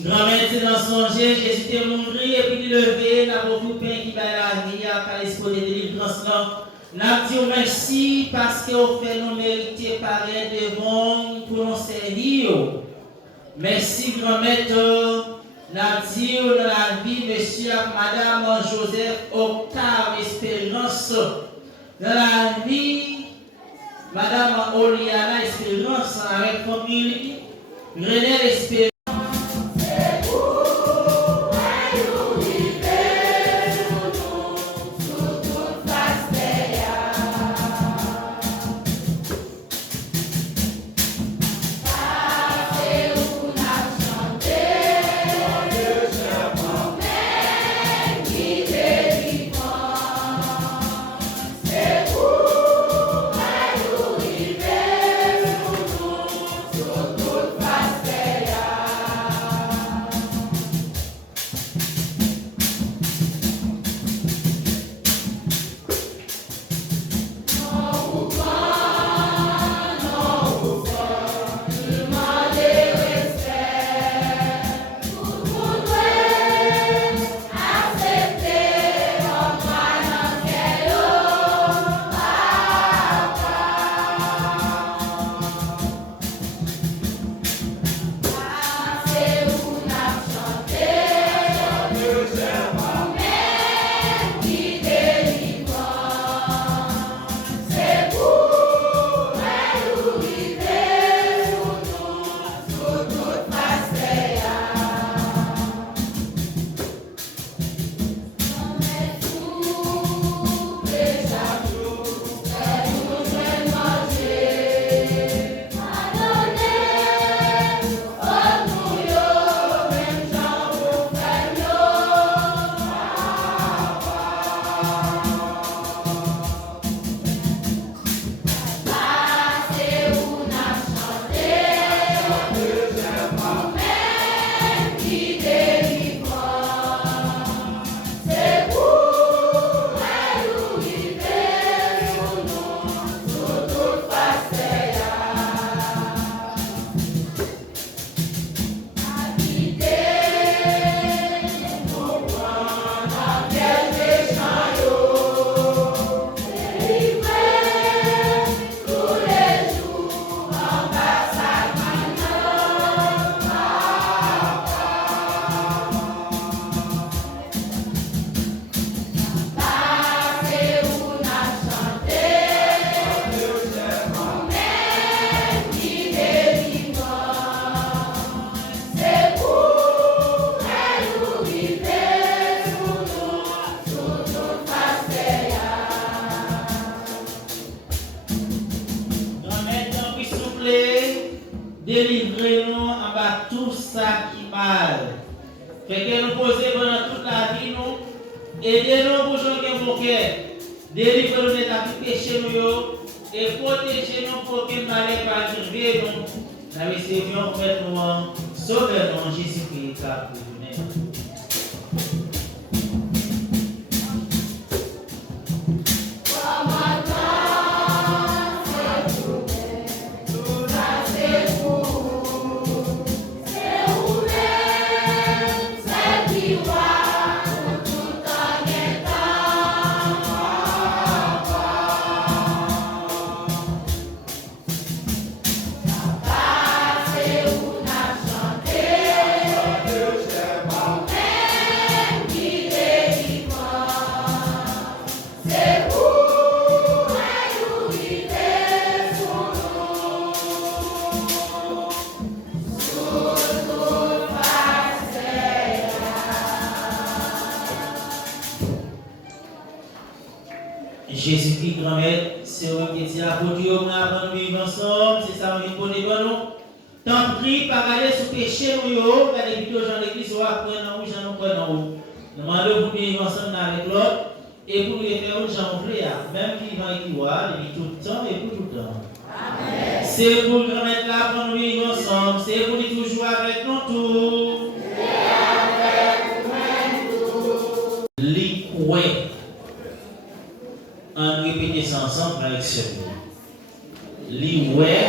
Grand-mère, c'est dans songer, Jésus t'est montré et puis levé, n'a pas tout pain qui va la vie, à l'esprit de délivrance. N'a dit merci parce que vous fait nous mériter pareil devant pour nous servir. Merci, grand-mère. N'a dit dans la vie, monsieur, madame Joseph Octave Espérance. Dans la vie, madame Oliana Espérance avec famille, René Espérance. Délivrez-nous en bas tout ça qui mal. Fait que nous poser pendant toute la vie, nous. Aidez-nous pour changer vos cœurs. Délivrez-nous de la péché nous et protégez-nous pour que mal n'ait pas arrivé. Nous recevons faites-nous sauveur Jésus-Christ car vous venez. Jésus-Christ, grand-mère, c'est eux qui disent à vous Dieu, on va vivre ensemble, c'est ça, on est pour nous. Tant pis, pas aller sous péché, nous, regardez plutôt dans l'église, on va prendre en haut, j'en prends en haut. Demandez pour vivre ensemble avec l'autre, et pour nous faire autre j'en prie, même qui va et qui voit, il tout le temps et pour tout le temps. Amen. C'est pour grand-mère là, pour nous vivre ensemble, c'est pour nous toujours avec nous tous. L'icoué. On répète ça ensemble avec ce mot. Li ouais.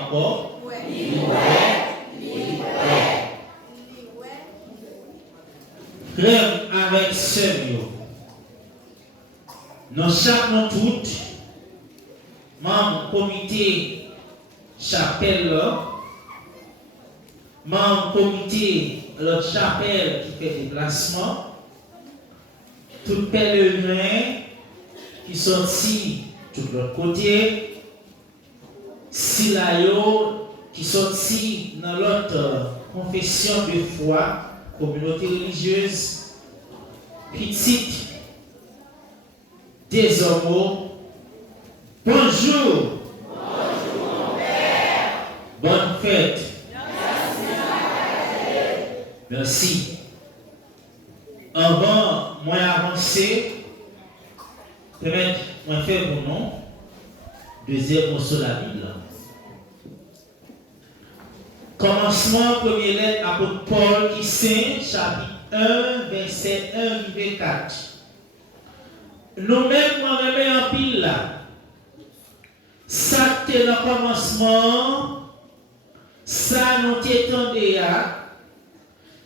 Encore. Li ouais. grève avec sérieux. Dans chaque nom tout, membre comité chapelle là, membre comité l'autre chapelle qui fait déplacement, tout pèlerin qui sont ici de l'autre côté, si la yo qui sont ici dans l'autre confession de foi, communauté religieuse, petite, des hommes, bonjour. Bonjour mon père. Bonne fête. Merci. Avant, moi avancer, permettre, moi faire mon nom, deuxième morceau de la Bible. Commencement, première lettre, apôtre Paul qui signe, chapitre 1, verset 1, verset 4. Nous-mêmes, moi-même, en pile là. Ça, c'est le commencement, ça, nous t'étendons,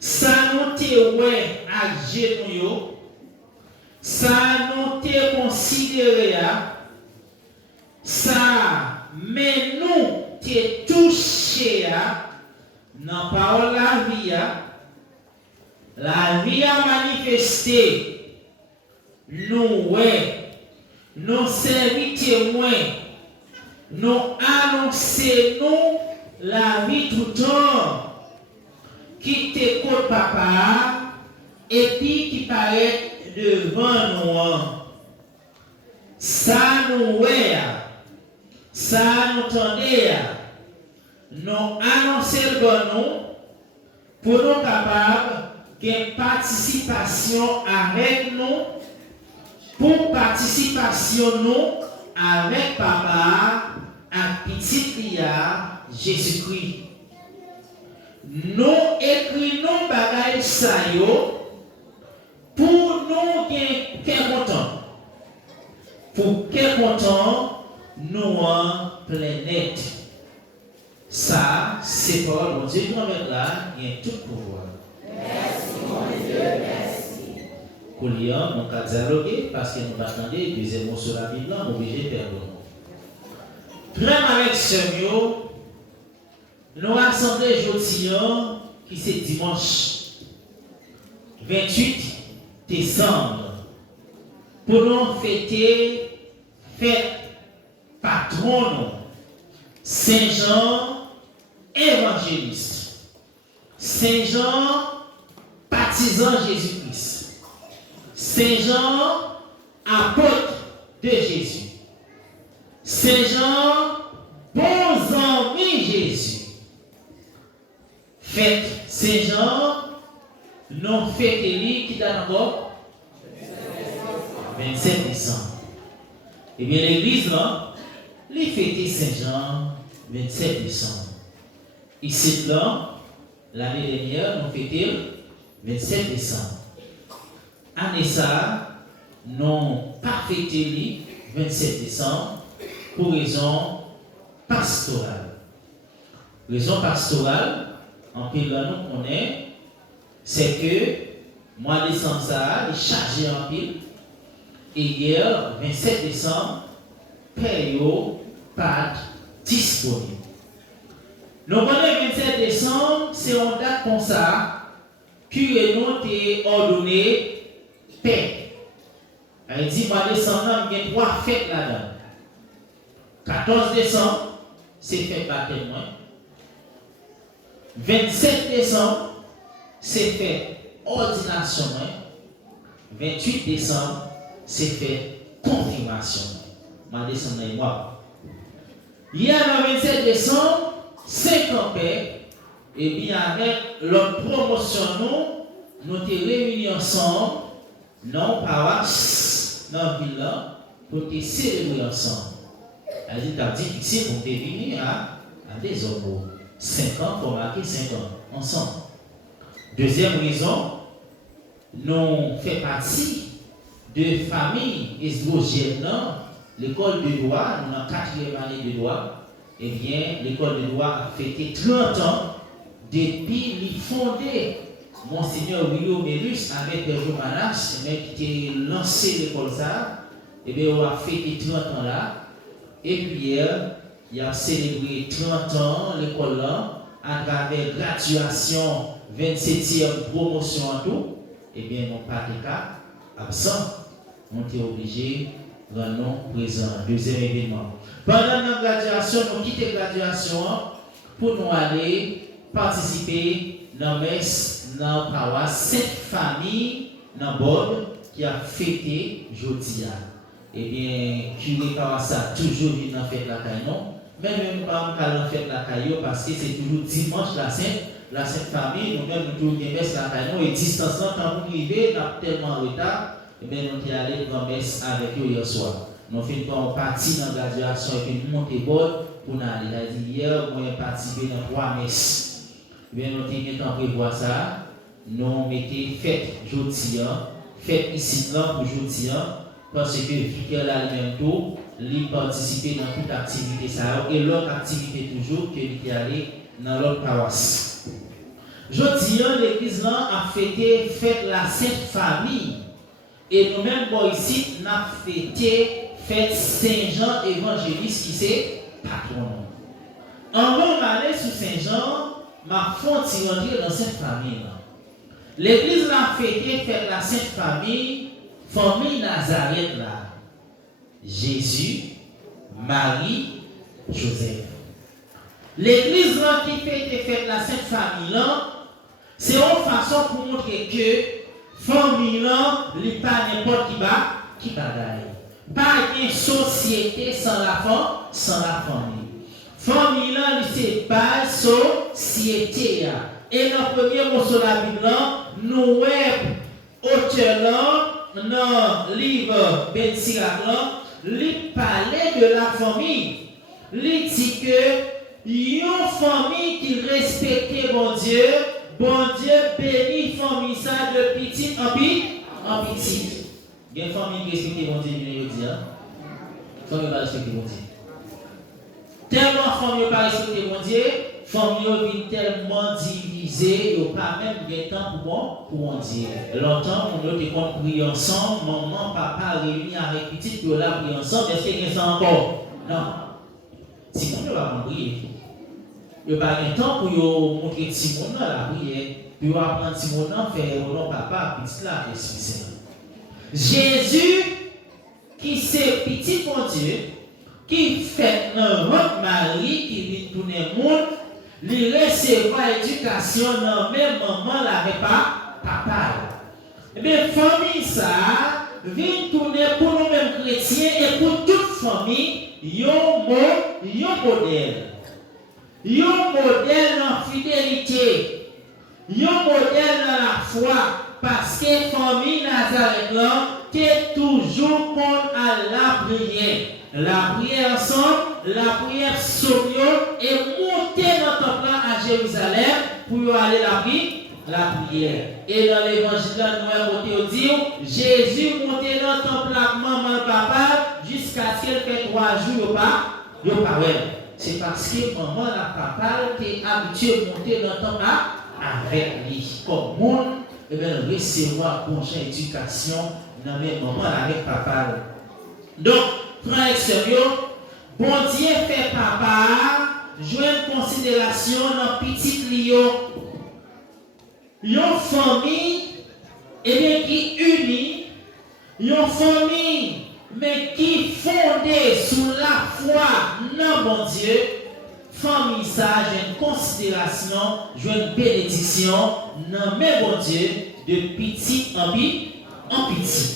ça, nous t'étendons à genoux, ça, nous t'étendons considéré, ça, mais nous t'étendons touché, dans la parole la vie a manifesté. Nous, nous servis témoins, nous annonçons la vie tout le temps, qui t'écoute papa, et puis qui paraît devant nous. Ça nous ça nous tendait, nous annoncer le bon pour nous capables de participation avec nous. Pour participation nous avec papa à petit Lia Jésus-Christ. Nous écrivons bagaille ça pour nous qu'est content. Pour qu'est content nous en planète. Ça c'est pour mon Dieu qui est là, il y a tout pouvoir. Merci mon Dieu, merci. Couliant, nous avons dialogué parce que nous attendons deuxième mot sur la Bible, nous sommes obligés de perdre. Très avec Seigneur, nous rassemblons aujourd'hui qui c'est dimanche 28 décembre pour nous fêter fête patron Saint Jean évangéliste, Saint Jean baptisant Jésus-Christ. Saint Jean, apôtre de Jésus. Saint Jean, bon ami Jésus. Fête Saint Jean, non fête lui qui date encore 27 décembre. Eh bien, l'église là, les fêter Saint Jean 27 décembre. Ici là, l'année dernière, nous fêtons 27 décembre. Année ça, non pas fêté le 27 décembre pour raison pastorale. Raison pastorale, en pile là nous connaissons, c'est que mois de décembre ça, il est chargé en pile. Et hier, 27 décembre, période pas disponible. Nous connaissons 27 décembre, c'est une date comme ça, que nous est ordonné paix. Elle dit, mois de décembre, il y a 3 fêtes là-dedans. 14 décembre, c'est fête baptême. 27 décembre, c'est fête ordination. 28 décembre, c'est fête confirmation. Mois de décembre, et moi. Hier, le 27 décembre, c'est en paix. Et bien, avec l'autre promotion, nous sommes réunis ensemble. Non, paroisse, dans la ville pour te célébrer ensemble. Elle dit, t'as dit fixé pour te venir à des hommes. 5 ans, pour marquer 5 ans, ensemble. Deuxième raison, nous faisons partie de famille esdrogène, l'école de droit, nous avons 4e année de droit. Eh bien, l'école de droit a fêté 30 ans depuis l'y fondé Monseigneur William Mélus avec Pedro Manas, qui a lancé l'école ça, et bien on a fêté 30 ans là. Et puis hier, il a célébré 30 ans l'école là, à travers graduation, 27e promotion en tout. Et bien, non pas de cas absent, on était obligé de rendre présent. Deuxième événement. Pendant notre graduation, nous quittons la graduation pour nous aller participer dans messe, dans paroisse, cette famille dans Bode qui a fêté jeudi. Eh bien, curé paroisse a toujours venu dans fête la caille, non? Même pas en fête la caille parce que c'est toujours dimanche la Sainte Famille, nous-mêmes nous toujours messe la caille, et distance quand vous arrivez, nous avons tellement en retard, eh bien, nous sommes allés dans messe avec eux hier soir. Nous faisons partie dans la graduation et puis nous montons bord pour nous aller. Hier, nous avons participé dans 3 messes. Eh bien, nous avons prévoir ça. Nous mettons fête jeudi, fête ici là pour jeudi, parce que Vicaire là même tout, il participer dans toute activité ça et l'autre activité toujours que il est allé dans l'autre paroisse. Jeudi, l'église là a fêté fête la Sainte Famille et nous-mêmes ici nous avons fêté fête Saint-Jean évangéliste qui c'est patron. En bon aller sur Saint-Jean, m'a fait rentrer dans cette famille là. L'église l'a fêté fête la Sainte Famille, famille Nazareth là. Jésus, Marie, Joseph. L'église là qui fête la Sainte Famille là, c'est une façon pour montrer que famille là, n'est pas n'importe qui bagaille. Pas une société sans la famille. Famille là, c'est pas société. Et dans le premier mot sur la Bible, nous auteur là, dans le livre Ben Sirac, il parlait de la famille. Il dit que une famille qui respectait bon Dieu bénit famille ça de petit en petit. Il y a une famille qui respecte bon Dieu, je dis. Famille qui respecte bon Dieu. Tellement famille qui respecte bon Dieu, famille est tellement divisée, il n'y a pas même de temps pour bon Dieu. Longtemps, on a prié ensemble, maman, papa réunis avec petit, puis on a prié ensemble. Est-ce qu'il y a ça encore? Non. Si on ne va pas prier, il n'y a pas de temps pour montrer Simon dans la prière, puis on apprendre Simon à faire au nom papa, petit là, et c'est Jésus, qui c'est petit bon Dieu, qui fait un votre Marie, qui vient tourner le monde, lui recevoir l'éducation dans même moment avec papa. Eh bien, famille ça, vient tourner pour nous-mêmes chrétiens et pour toute famille, un modèle. Un modèle dans fidélité. Un modèle dans la foi. Parce que famille Nazareth là, t'es toujours contre à la prière. La prière ensemble, la prière souriante et monter dans ton plan à Jérusalem pour aller la prière. Et dans l'évangile, nous avons dit, Jésus montait dans ton plan, maman, papa, jusqu'à ce qu'elle fait 3 jours, il n'y a pas. C'est parce que maman, la papa, t'es habitué à monter dans ton plan avec lui. Comme monde, et bien recevoir prochaine éducation dans mes moments avec papa. Donc, frères et sœurs, bon Dieu fait papa jouer une considération dans petit Lyon. Une famille qui unie, une famille mais qui fondée sur la foi dans bon Dieu. Famille ça, j'ai une considération, j'ai une bénédiction dans mes bon Dieu de petit en petit.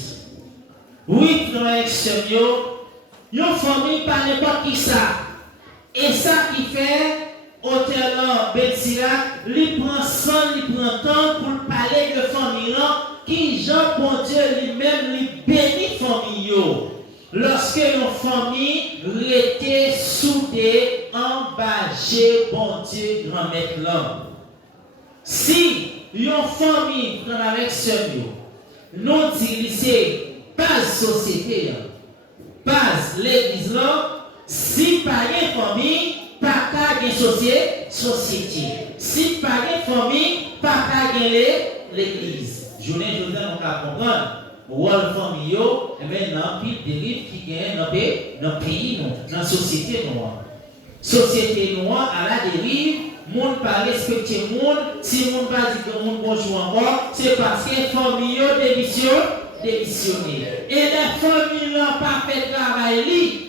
Oui, frères et sœurs, une famille pas n'importe qui ça. Et ça qui fait, auteur Ben Sirac, il prend sang, il prend temps pour parler de famille qui Jean bon Dieu lui-même lui bénit famille. Lorsque nos familles étaient soudées, embâchées, bon Dieu, grand-mère l'homme. Si une famille avec sœur, nous disons pas société, pas l'église là, si pas une famille, pas qu'à une société. Si pas une famille, pas qu'à l'église. Je ne veux pas comprendre. Rôle famille, et maintenant, puis dérive qui gagne dans le pays, dans la société noire. Société noire à la dérive, monde pas respecter monde, si monde pas dit que monde bonjour encore, c'est parce que famille démissionné. Et la famille n'a pas fait travail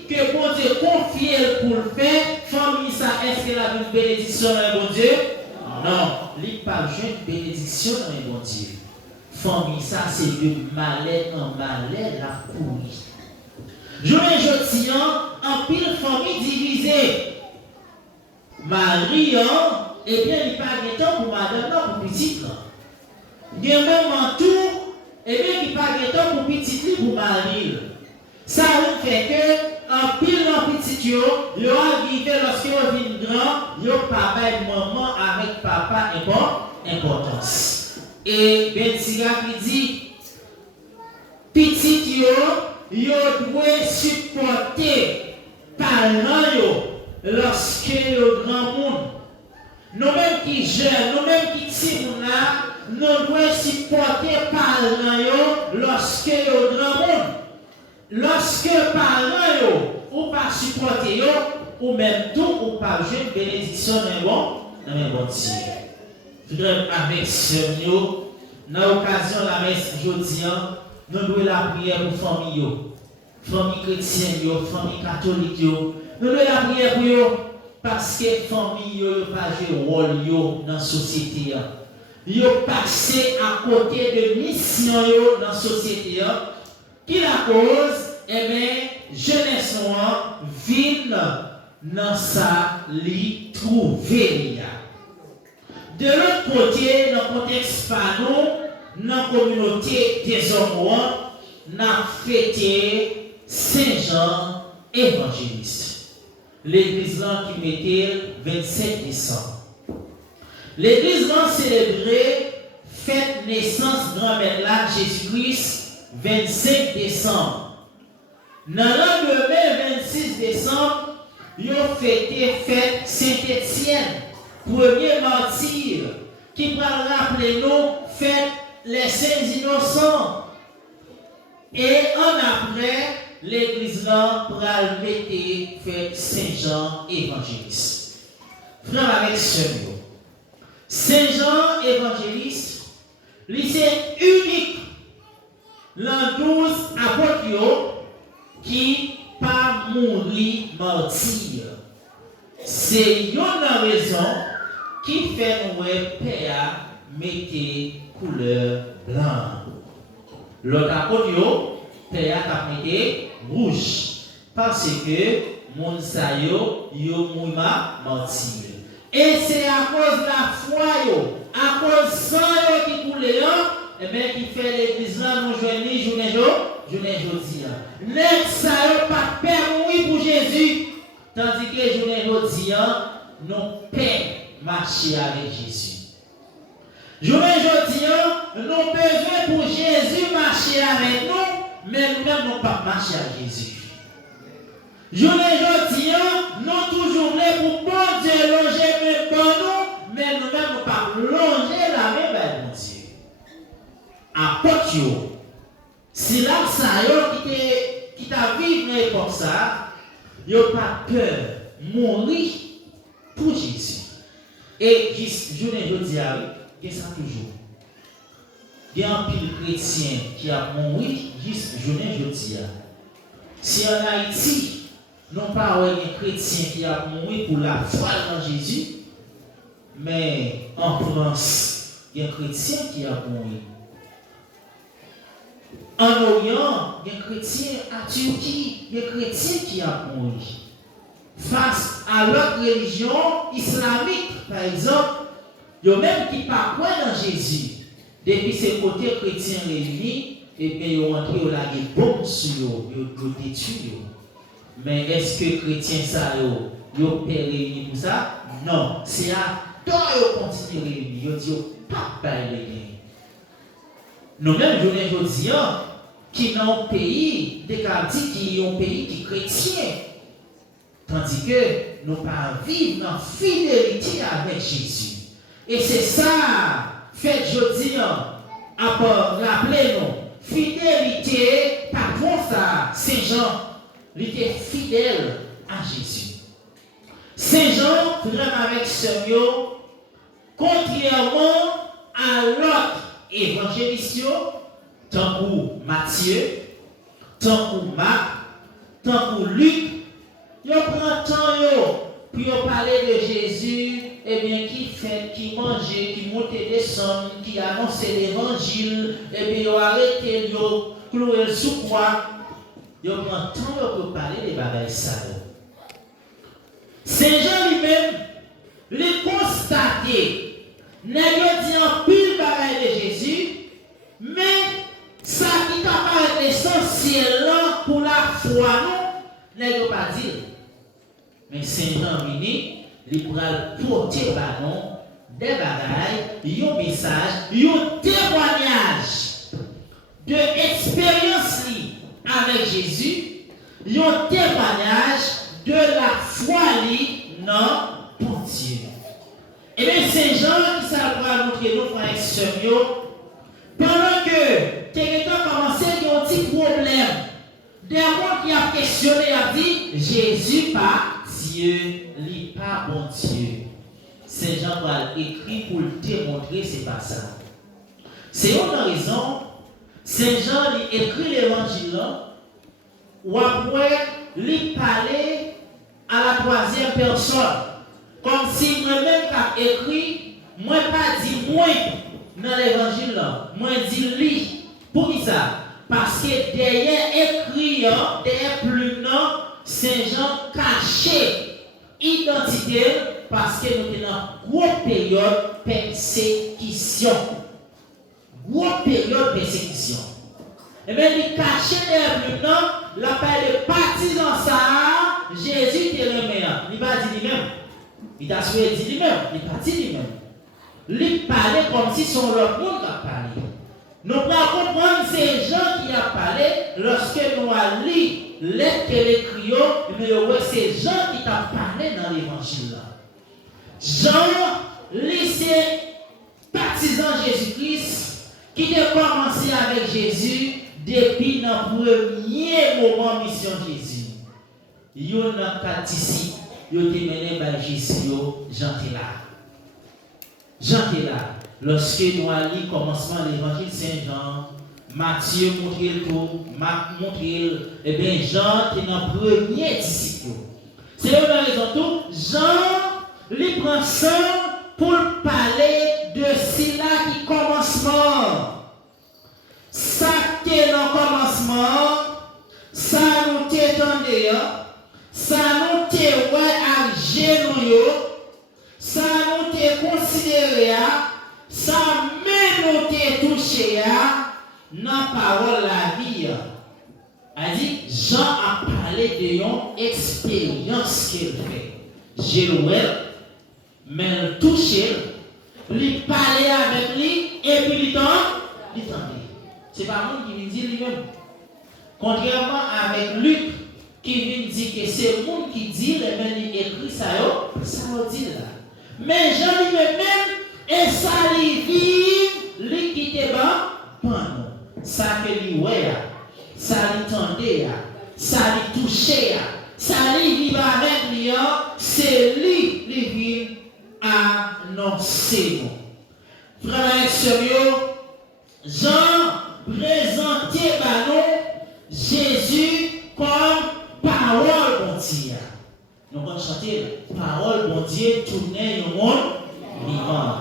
que bon Dieu confie pour le faire. Famille ça, est-ce qu'elle a une bénédiction dans bon Dieu? Non, il n'a pas une bénédiction dans bon Dieu. Famille ça, c'est de malheur en malheur la couille. Je dis en pile famille divisée. Marie, eh bien, il n'y a pas de temps pour madame, non, pour petite. Il y a même un tour, eh bien, il n'y a pas de temps pour petite, pour Marie. Ça fait que, en pile dans petite, il y a arrivé lorsque vous venez grand, il y a papa et maman avec papa importance. Et Ben Siga qui dit, petit yo doit supporter parents lorsque le grand monde, nous-mêmes qui jeunes, nous-mêmes qui tirons là, nous devons supporter parents lorsque le grand monde, lorsque parents ou pas supporter ou même tout ou pas jouer une bénédiction dans un bon Dieu. Je voudrais avec ce nous, dans l'occasion de la messe aujourd'hui, nous devons la prière pour famille, famille chrétienne, famille catholique. Nous devons la prière pour eux parce que les familles n'ont pas joué rôle dans la société. Ils ont passé à côté de mission dans la société. Qui la cause? Eh bien, jeunesse noire vient dans sa lit trouver. De l'autre côté, dans le contexte panou, dans la communauté des hommes, nous avons fêté Saint-Jean évangéliste. L'église qui mettait 27 décembre. L'église célébrait fête naissance grand-mère Jésus-Christ 25 décembre. Dans le lendemain 26 décembre, ils ont fêté fête Saint-Étienne, premier martyr, qui va rappeler nous fête les saints innocents. Et en après, l'église là pour mettre fête Saint-Jean évangéliste. Frère avec ce mot. Saint-Jean évangéliste, c'est unique l'an 12 apôtres qui pas mourir martyr. C'est une raison qui fait nous père mettre couleur blanc. L'autre apôtre père a mis rouge parce que mon sayo yo mouma martyr. Et c'est à cause de la foi à cause de sang qui coule et bien qui fait l'église là nous joindre journée jodi. Net ça pas père mourir pour Jésus tandis que journée jodi nous paix marcher avec Jésus. Journée jodi nous besoin pour Jésus marcher avec nous mais nous-mêmes n'avons pas marché à Jésus. Journée jodi, nous toujours là pour bon Dieu longer même pour nous, mais nous-mêmes n'avons pas longer la même avec mon Dieu. Apôtre, si là ça qui t'a vécu dans l'époque ça, il n'y a pas peur mourir pour Jésus. Et journée jodi, il y a ça toujours. Il y a un pile chrétien qui a mouru juste journée jeudi. Si en Haïti, non pas un chrétien qui a mouru pour la foi dans Jésus, mais en France, il y a un chrétien qui a mouru. En Orient, il y a un chrétien à Turquie, il y a un chrétien qui a mouru. Face à l'autre religion islamique, par exemple, il y a même qui ne croient pas dans Jésus. Depuis ces côtés chrétiens réunis, et bien ils ont entré au lac de bombes sur eux, ils ont détruit. Mais est-ce que les chrétiens ça ils ont réunis pour ça? Non, c'est à toi qu'ils continuent réunis. Ils ont dit pas les gains. Nous-mêmes, je dis qui dans un pays, des quartiers qui ont un pays qui est chrétien. Tandis que nous ne pas vivre dans fidélité avec Jésus. Et c'est ça. fait jeudi, à rappeler nous, fidélité, par contre ça, Saint Jean, il était fidèle à Jésus. Saint Jean, vraiment avec Samuel, contrairement à l'autre évangéliste, tant pour Matthieu, tant pour Marc, tant pour Luc, il prend temps pour parler de Jésus, et bien qui fait, qui mangeait, qui montait des sommes, qui annonçait l'évangile, et bien il arrêté, il cloué le sous croix. Il prend temps pour parler des bagages sales. Saint Jean lui-même, il constaté, n'a pas dit en pile bagaille de Jésus, mais ça qui t'apparaît essentiel pour la foi, non, n'a pas dit. Mais Saint Jean vini, il pourra porter par nous des bagailles, un message, un témoignage de expérience avec Jésus, un témoignage de la foi non pour Dieu. Et bien Saint Jean qui ça va montrer nos frères et sœurs, pendant que quelqu'un commençait à un petit problème, des gens qui a questionné a dit Jésus pas Dieu, lui pas bon Dieu. Saint Jean va écrire pour le démontrer c'est pas ça. C'est une raison. Saint Jean lui écrit l'évangile ou après lui parler à la troisième personne. Comme si moi-même qui écrit, moi pas dit moi dans l'évangile là, moi dit lui. Pour qui ça? Parce que derrière écrit, derrière plus non, Saint Jean caché identité parce que nous sommes dans une grosse période persécution. Grosse période persécution. Et bien, il caché derrière plus non, la paix de partisans ça, Jésus te remet. Il va dire lui-même. Il t'a souhaité dire lui-même. Il n'a pas dit lui-même. Il parlait comme si son autre monde a parlé. Nous pouvons comprendre ces gens qui ont parlé lorsque nous avons lu l'être que les criots, mais c'est Jean qui t'a parlé dans l'évangile. Jean, lycée partisan Jésus-Christ, qui a commencé avec Jésus depuis le premier moment de mission Jésus. Il y a un cas ici, il a été mené par Jésus, Jean était là. Jean était là. Lorsque nous allons lire le commencement de l'évangile Saint-Jean, Matthieu montre le tout, Marc montre le, et bien Jean est dans le premier disciple. C'est là où nous raison tout. Jean lui prend ça pour parler de cela qui commencement. Ça qui est dans le commencement, ça nous t'étendait, ça nous t'est à genoux, ça nous t'est considéré, ça même nous t'est touché dans la parole la vie. Elle dit, Jean a parlé de une expérience qu'il fait. J'ai l'ouel, mais il touché, il parlait avec lui, et puis il tendait. Ce n'est pas moi qui vient dire lui-même. Contrairement avec Luc, qui vient dire que c'est le monde qui dit, mais il écrit ça, ça le dit là. Mais Jean lui-même, et ça lui vit, lui qui était bon, ça que lui ouais, ça lui tendait, ça lui touchait, ça lui vivait avec lui, c'est lui qui vient annoncer. Frère et sœurs, Jean présentait par nous Jésus comme parole bon Dieu. Nous allons chanter parole bon Dieu tourner au monde vivant.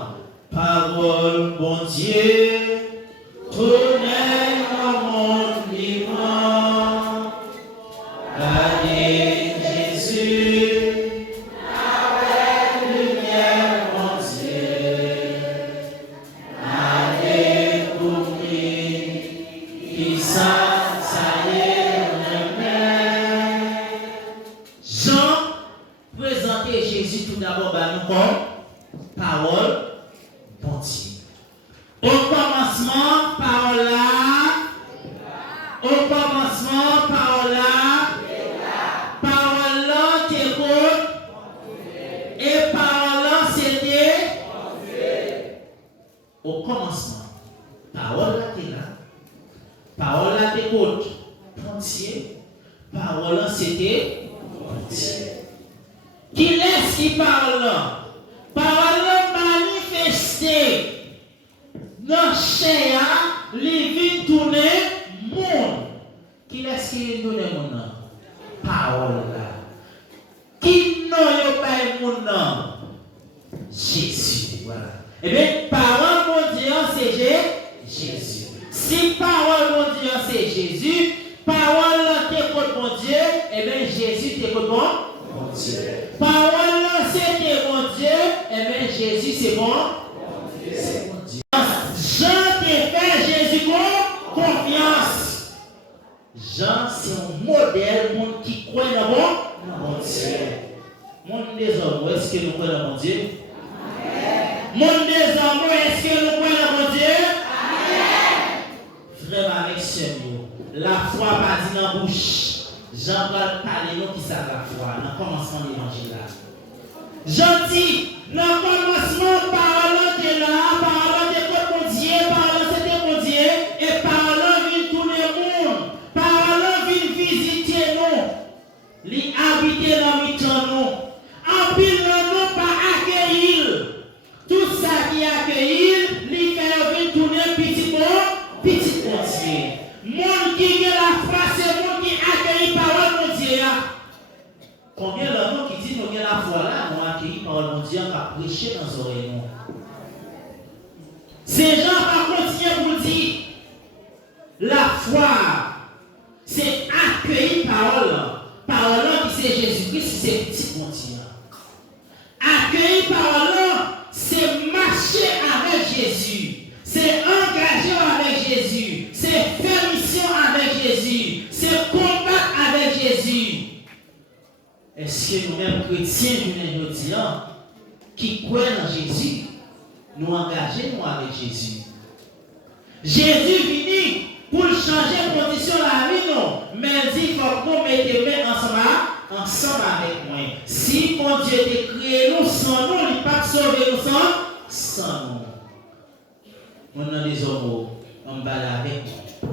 Parole bon Dieu tourner au monde vivant. Allez Jésus avec lumière bon Dieu. Allez couvrir qui ça y est remet. Jean présentait Jésus tout d'abord par nous comme parole bon Dieu. Au commencement, parole Au commencement, parole là t'es là. Parole là t'es côte. Pontier. Parole là c'était Pontier. Qui laisse qui parle là? Parole là manifestée. Dans chair, les vies tourner monde. Qui laisse qui tourner monde? Parole là. Qui n'a pas monde? Jésus. Voilà. Eh bien, parole mon Dieu, c'est Jésus. Si parole mon Dieu, c'est Jésus, parole t'es contre mon Dieu, eh bien, Jésus t'es contre mon Dieu. Parole c'est mon Dieu, eh bien, Jésus c'est bon. C'est mon Dieu. Jean te fait Jésus confiance. Jean, c'est un modèle, monde qui croit dans mon Dieu. Monde des hommes, est-ce que nous croyons dans mon Dieu? Monde des hommes, est-ce que nous croyons dans mon Dieu? Amen. Frère avec sœur, la foi pas dit dans la bouche. Jean va parler nous qui savent la foi, dans le commencement de l'évangile là. Jean dit, dans le commencement, parole de là, parole de mon Dieu, parole c'était mon Dieu, et parole vient tourner le monde, parole vient visiter nous, les habiter dans le temps nous. En pile nous pas accueillir. Tout ça qui accueillit, les fait venir tourner petit pontier. Monde qui a la foi, c'est monde qui accueille parole de Dieu. Combien de gens qui disent nous avons la foi là, nous accueillir parole de Dieu, on va prêcher dans nos oreilles. Ces gens vont continuer pour dire la foi, c'est accueillir parole. Parole qui c'est Jésus-Christ, c'est petit pontier. Accueillir parole, c'est marcher avec Jésus, c'est engager avec Jésus, c'est faire mission avec Jésus, c'est combattre avec Jésus. Est-ce que nous-mêmes chrétiens, nous qui croient dans Jésus, nous engageons avec Jésus? Jésus vient pour changer la condition de la vie, non, mais il dit qu'il faut que nous mettions les mains ensemble avec moi. Si mon Dieu t'a créé nous sans nous, il ne peut pas sauver nous sans nous. On a des hommes, on va avec nous.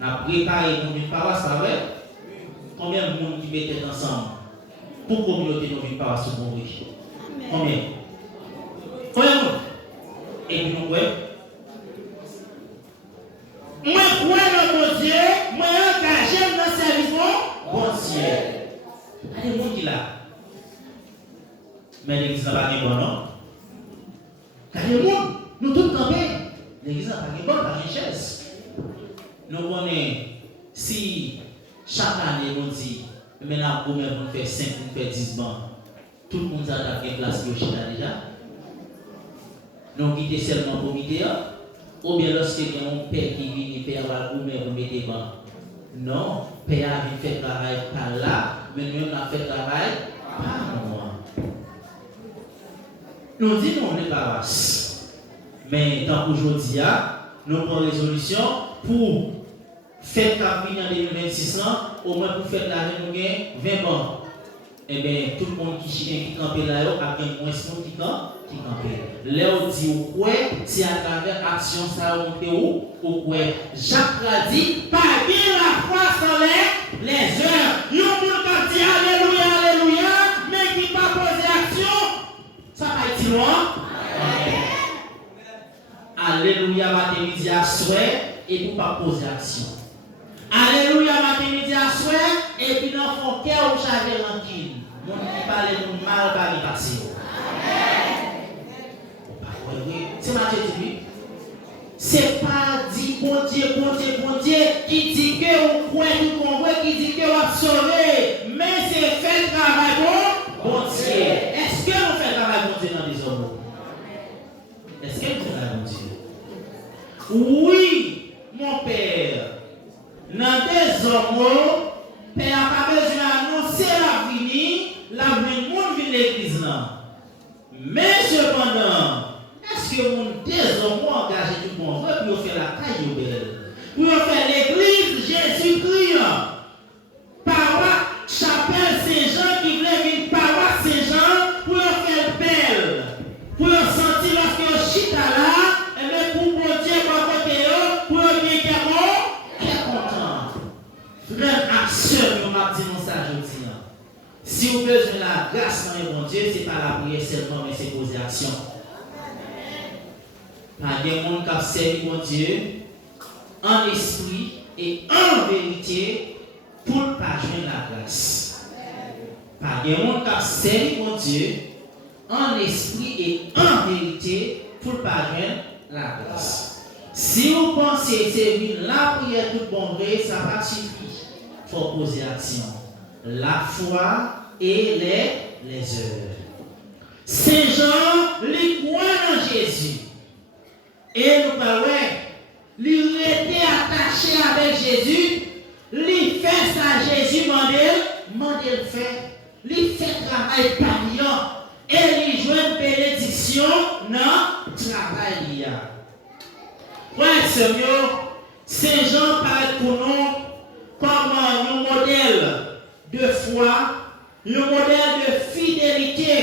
On a préparé pour une paroisse, ça va? Combien de monde qui mettent ensemble pour communauté dans une paroisse pour mourir? Combien? Combien de monde? Et puis nous, moi, crois dans mon Dieu, moi, engagé dans le service, bon Dieu. Il y a des gens qui là. Mais l'église n'a pas de bon, non? Il y a des gens, nous tous campés. L'église n'a pas de bon, pas de chaise. Nous connaissons, si chaque année, on dit, maintenant, vous faites 5, vous faites 10 bancs, tout le monde a fait place de chita déjà. Nous quittons seulement pour comité, ou bien lorsque il y a un père qui vient, père va vous mettez bancs. Non, père a fait travail par là. Mais nous, on a fait travail par moi. Nous disons qu'on est paroisse. Mais tant qu'aujourd'hui, nous prenons résolution pour faire campagne en 2026, au moins pour faire la nous gagnons 20 bancs. Eh bien, tout le monde qui campe là, a bien moins de monde qui campe. Là, on dit, ouais, c'est à travers l'action, ça a monté où, ouais. Jacques a dit, pas bien la foi sans les heures. Il y a un monde qui dit Alléluia, Alléluia, mais qui n'a pas posé action, ça va être loin. Alléluia, matin, midi à souhait, et pour pas poser action. Alléluia, matin, midi à souhait, et puis dans son cœur, vous avez tranquille. Mon qui parle de mal, va y passer. C'est Matthieu dit. C'est pas dit bon Dieu, qui dit que vous croyez, qui dit que vous êtes sauvé, mais c'est fait travail bon Dieu. Est-ce que nous faisons travail bon Dieu dans les hommes? Est-ce que nous faisons travail bon Dieu? Oui, mon Père. Dans des hommes, Père n'a pas besoin d'annoncer l'avenir du monde vient l'église. Mais cependant, est-ce que mon désordre engagé tout le monde pour faire la caille belle? Pour faire l'église Jésus-Christ? Paroisse Chapelle Saint-Jean qui voulait une paroisse Saint-Jean pour faire belle. Pour sentir lorsque chita là, et même Dieu, ce n'est pas la prière seulement, mais c'est poser action. Pas de monde qui a servi mon Dieu en esprit et en vérité pour ne pas joindre la grâce. Pas de monde qui a servi mon Dieu en esprit et en vérité pour ne pas joindre la grâce. Si vous pensez servir la prière tout bon vrai, ça va suffire. Il faut poser action. La foi et les œuvres. Saint Jean, il croit en Jésus. Et nous parlons, il était attaché avec Jésus, il fait ça, Jésus mandel fait. Il fait travail payant et il joue une bénédiction dans le travail. Frère Seigneur, Saint Jean parle pour nous comme un modèle de foi, un modèle de fidélité.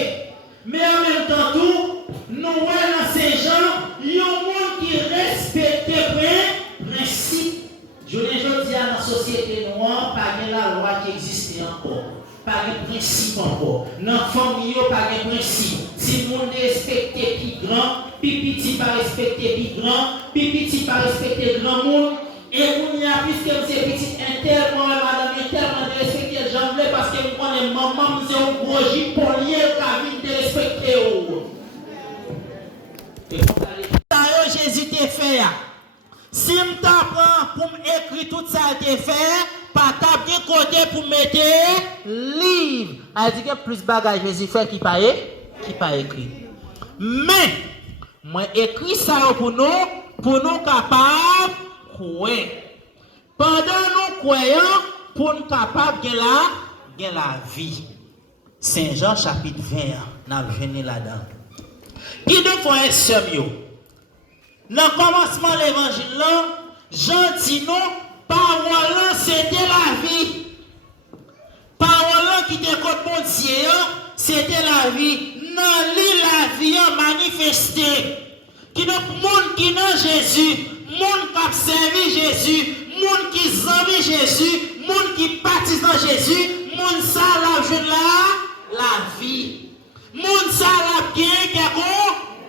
Mais en même temps, tout, nous voyons dans Saint Jean, il y a un monde qui respecte les principes. Je dis dans la société noire, pas de la loi qui existe encore. Pas de principe encore. Dans la famille, pas de principe. Si le monde respecte plus grand, petit pas respecter plus grand, petit pas respecter grand monde. Et vous n'y a plus que ces petites internes, madame, tellement de respecter les gens parce que vous connaissez maman, c'est un gros gipolier qui a de respecter. Jésus t'a fait. Si je t'apprends pour m'écrire tout ça t'a fait, pas t'as côté pour mettre livre. Elle dit que plus bagage Jésus fait qui pas écrit. Mais moi écrit ça pour nous capables croire. Pendant nous croyons pour nous capables de la vie. Saint Jean chapitre 20, n'a venu là-dedans. Qui donc faut être sérieux? Dans le commencement de l'évangile, Jean dit nous, parole c'était la vie. Parole qui était contre mon Dieu, c'était la vie. Dans la vie manifestée. Qui donc monde qui dans Jésus, monde qui a servi Jésus, monde qui aime Jésus, monde qui baptise dans Jésus, monde ça la vie. Monde ça la bien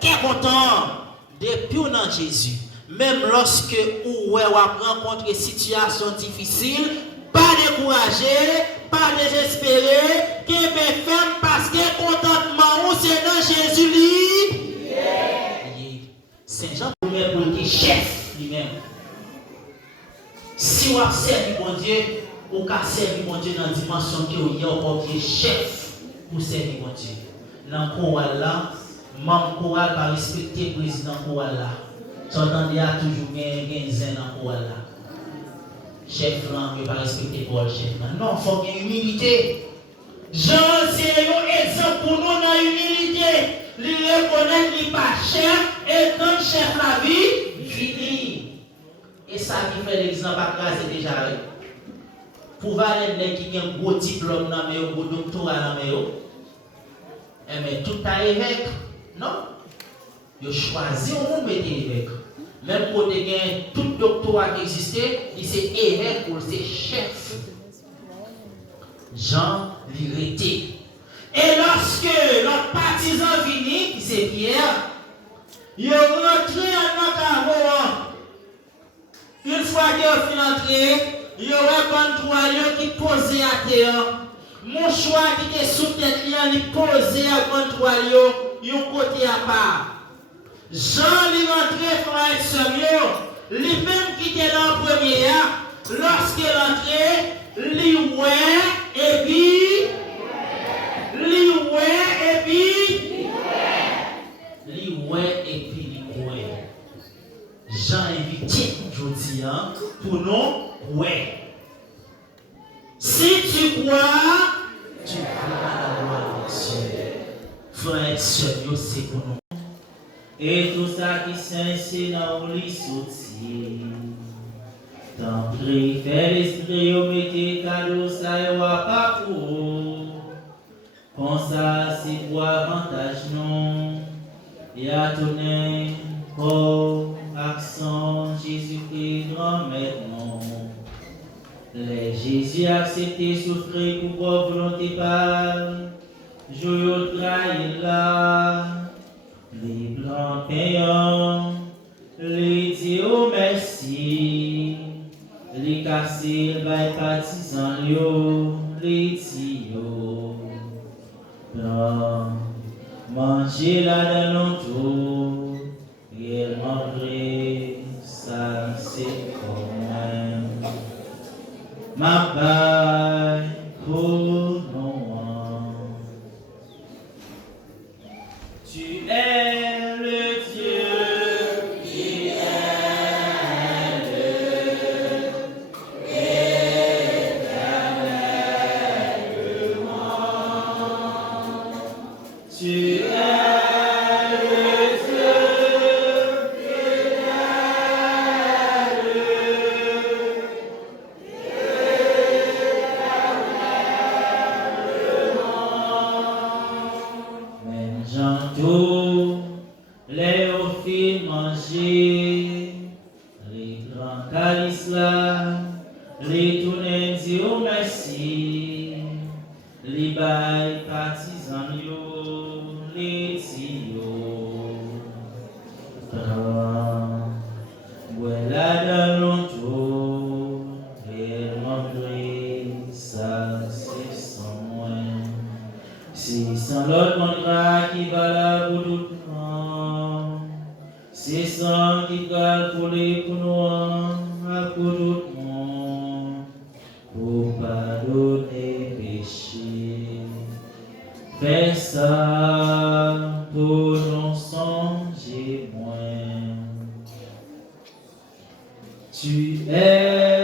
qui est content. Depuis dans Jésus, même lorsque vous rencontrez des situations difficiles, pas décourager, pas désespérer, qui est ferme parce que contentement c'est dans Jésus. Saint Jean pouvait pour dire chef lui-même. Si vous avez servi mon Dieu, vous avez servi mon Dieu dans la dimension que vous avez chef pour servir mon Dieu. Dans le chorale là, membre chorale pas respecter le président chorale là. J'entendais à toujours gagner dans le chorale là. Chef là, ne pas respecter Paul chef là. Non, il faut qu'il y ait humilité. Jean, c'est un exemple pour nous dans l'humilité. Il reconnaît qu'il n'est pas chef et quand chef la vie, fini. Et ça qui fait l'exemple à grâce c'est déjà là. Pour valer qui a un gros diplôme dans un gros doctorat dans mais tout à évêque, non? Il choisi au monde mettre évêque. Même quand il y a tout doctorat qui existait, il c'est évêque ou c'est chef. Jean l'irrité. Et lorsque le partisan vini, c'est Pierre, il est rentré dans le carreau. Une fois qu'il est rentré, il y a un toile qui posait à terre. Mon choix qui était sous tête, il posait à un toile, il côté à part. Jean lui rentré, frère sérieux, lui-même qui était dans le premier, lorsqu'il est rentré, lui ouais, et puis. Jean invité aujourd'hui pour nous, ouais. Si tu crois, tu verras la gloire de Dieu. Frère, sérieux, c'est pour nous. Et tout ça qui s'inscrit dans le sorti. T'entrée, fais l'esprit, au métier, cadeau, ça y va pas pour. Comme ça, c'est pour avantage, non. Et à tourner, oh, accent, Jésus-Christ, grand maintenant. Les Jésus accepté souffrir pour votre volonté pâle. joyeux trahi là, les blancs payants, les dire merci, les casser, les partisans, les dire, blanc, manger là dans l'auto, et manger, ça c'est comme moi. Ma baille, pour nous. Tu es le Dieu qui est éternellement. Tu es le Dieu même Jean les ophiles manger, les grands calices là, les tourner dire merci, les bails partisans yo, les tio, voilà dans l'auto, et montrer ça c'est sans moi. C'est sans l'autre contrat qui va là pour tout le monde. C'est sans qui va pour les pour nous, pour tout le monde. Pour pardonner péché. Fais ça pour nous songer moins. Tu es